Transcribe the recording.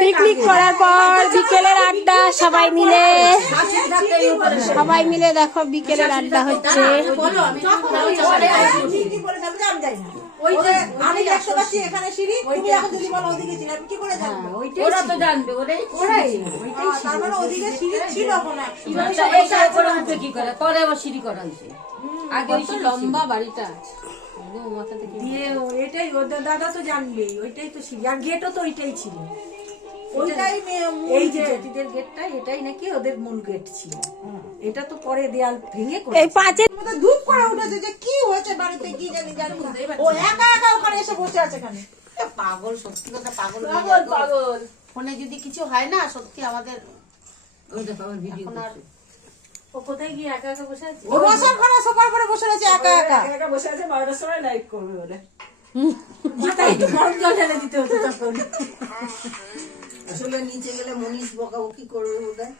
Picnic করার পর বিকেলের আড্ডা সবাই মিলে দেখো বিকেলের আড্ডা হচ্ছে। লম্বা বাড়িটা এটাই ওদের দাদা তো জানবেই, ওইটাই তো সিঁড়ি, আর গেটও তো ওইটাই ছিল। ওইটাই এই যে জ্যোতিদের গেটটা, এটাই নাকি ওদের মূল গেট ছিল। এটা তো পরে দেয়াল ভেঙে এই পাঁচের ধূপ করে উঠেছে যে কি হয়েছে বাড়িতে কি জানি জানি ও একা একা ওখানে এসে বসে আছে। এখানে পাগল, সত্যি কথা পাগল পাগল। ফোনে যদি কিছু হয় না সত্যি আমাদের ও কোথায় গিয়ে একা একা বসে আছে? ও বসার ঘরে সোফার উপরে বসে আছে একা একা। একা বসে আছে, 12টার সময় লাইভ করবে বলে। মাথায় একটু গরম জল ঢেলে দিতে হতো তখন। আসলে নিচে গেলে মনীষ বকাবকি করবে বোধহয়।